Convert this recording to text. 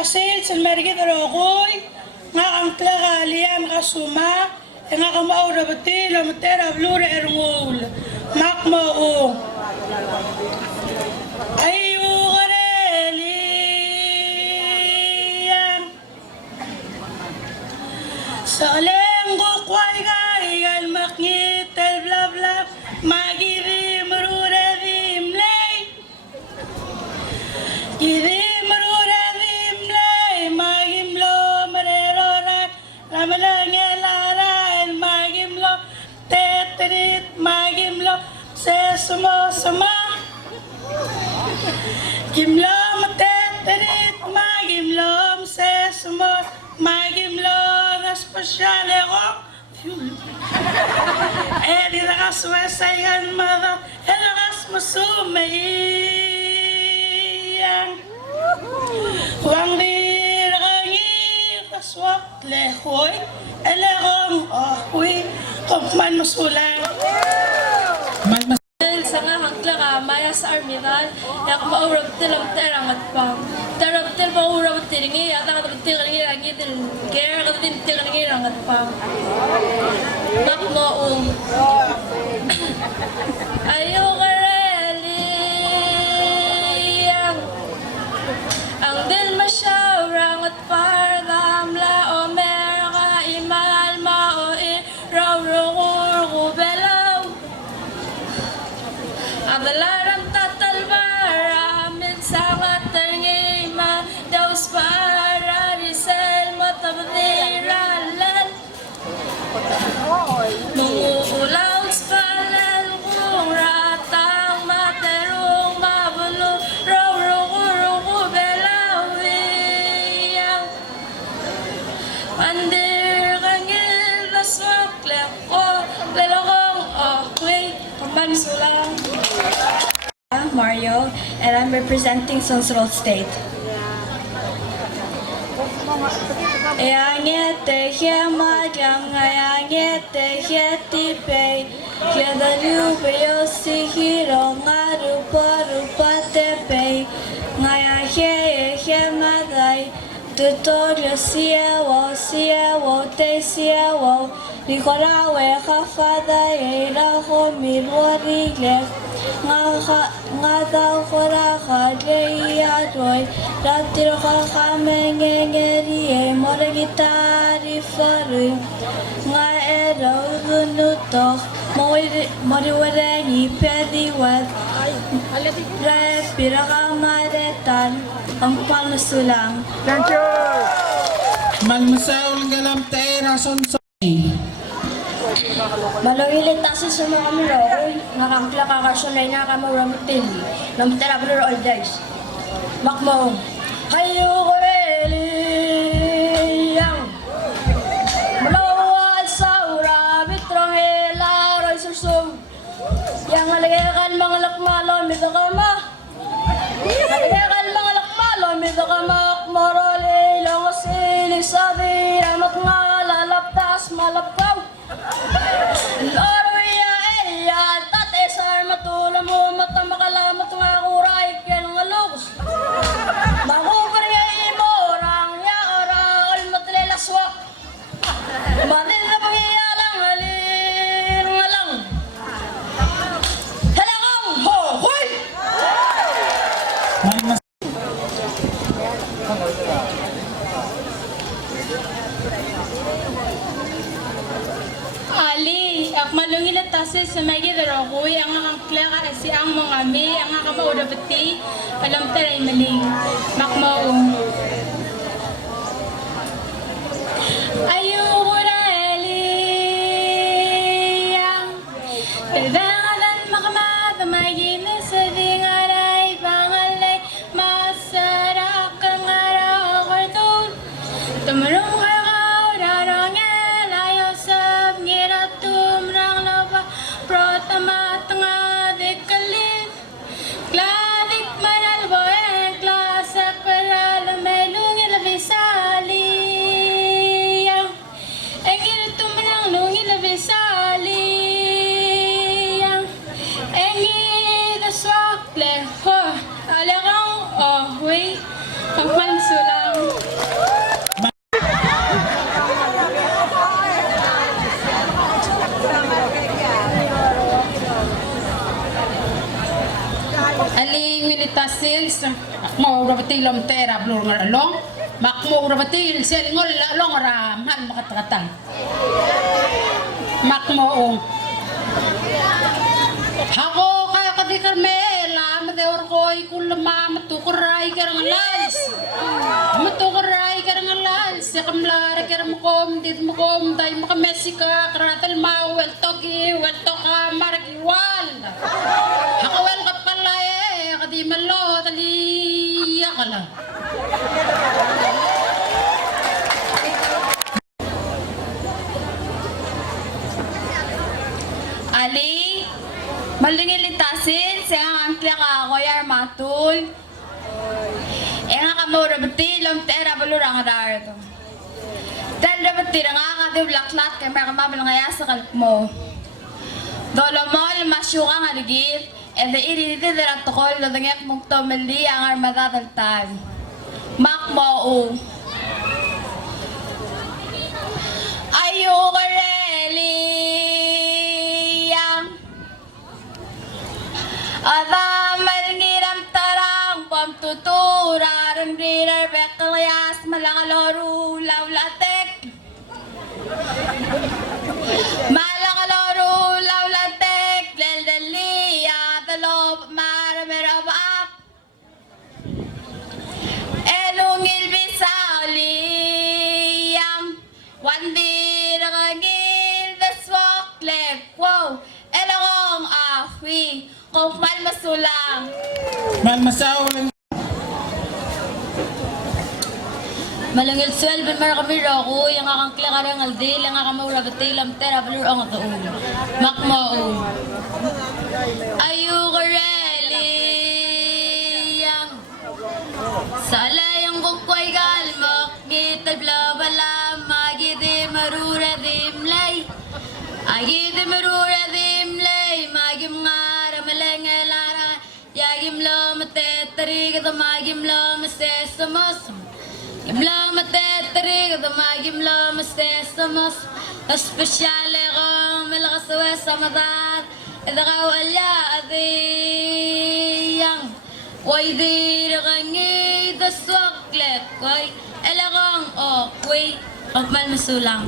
kasil sa mergi darokoy nga ang plagalian kasuma nga kamaura bati la matera blure erngul makmo ayu garelian saleng go kwai gai gal makni tel bla bla magiri marure dimlei giri marure dimlei magimlo marerora ramalangelaran magimlo tetrit magimlo sesumo sama gimlo tetrit magimlo sesumo magimlo speciale ro di rakas wesayan mother rakas masumayan wang di rangi kaswak lehoy elerong ahoy kompman masulang sa nga hangkla ka maya sa armiral yak maurab tilam terang at pang terab tel maurab tiringi at ang til ringi rangi til ger at til ringi rang at pang mak mo ayo kareli ang dil masyawrang at pardam la o merka imal mao i raw rungur belaw Adalarang tatalbara minsan at tangima daus para risel matabdiralan Nungulaw spalal kung ratang materong mabulo raw rungu belawiyang Pandir kangil daswak leko lelokong wait Mansulang Mario, and I'm representing Sunsol State. Yangete hema yangete heti pei Yadalu beyo sihiro ngarupa rupa te pei Ngaya he hema dai Tutorio siewo te siewo Rikora we hafada eira ho milwari lek nga daw kora khadleya joy ratir kha mengengeri e mor gitari fari nga ero nuto mori warengi pedi wet re piraga maretan ang palsulang. Thank you. Malmasaul galam tera sonso. Malawilin tasin sa mga miroy, nakangkla kakasunay na kamaramutin, ng terabro all days. Makmo, hayo ko eliyang, malawal sa ura, bitrong hela, roy susog, yang alagayakan mga lakmalo, mito ka ma, alagayakan mga lakmalo, mito ka ma, morole, lang silig sabi, ramat nga, lalaptas, malapaw, Loroya eya tate sar matula mo mata makalamat nga kuray ken nga lugos Makubar ya imo rang ya ora ol matlelaswa Manil na pangyayalang halin nga lang Helakong ho hoy Ali, ak malungil at tasil sa may gidarokoy, ang akangkla ka si ang mga mi, ang akamaurabati, alam taray maling, makmaong. Ayoko na eliyang, pedangalan makamata, may ginis sa dingaray, pangalay, masarak ang araw karton, tumarong Alam ko, wait, pagpansulang. tasils mo rabati lam tera blur ngar along mak mo rabati sel ngol along ra man makatakatan mak mo ako kaya ka di Carmela madeur ko ikul matukuray karang lals matukuray karang lals sa kamlara karang makom dit makom tay makamesika karatal mawel togi wel toka margiwal ako wel kapala kadi malo tali akala Ali, malingin litasin, siya ang angkla ka ako, yar matul. Nga kamura bati, tera balurang rarito. Dahil bati na nga ka laklat, kaya may kamabil ngaya sa kalp mo. Dolo mo, lumasyo ka nga ligit, and the iriniti na tukol, nadangyak mong tumali ang armadataltan. Mak mo, ayoko Ada malngiram tarang pam tutura ring rider beklayas malakaloru laulatek malakaloru laulatek leldeli atalo maramerabap elungil bisauliyam wandirangil daswaklek wow elong ahwi kung malmasulang. Malmasaw Malangil swel, bin mara kami roko, yung akang karang aldil, yung akamura batilam, tera, balur ang ataul. Makmaul. Ayu kareli, yang salayang kukway galmak, gital blabalam, magidi marura dimlay. Agidi marura dimlay, magim nga malengelara yagim lo matetri kada magim lo mastesamos gimlo matetri kada magim lo mastesamos especiale ko malakas sa matat edakaw alya adiyang way di rakangi daswaklet koy elakong okway pagmalmasulang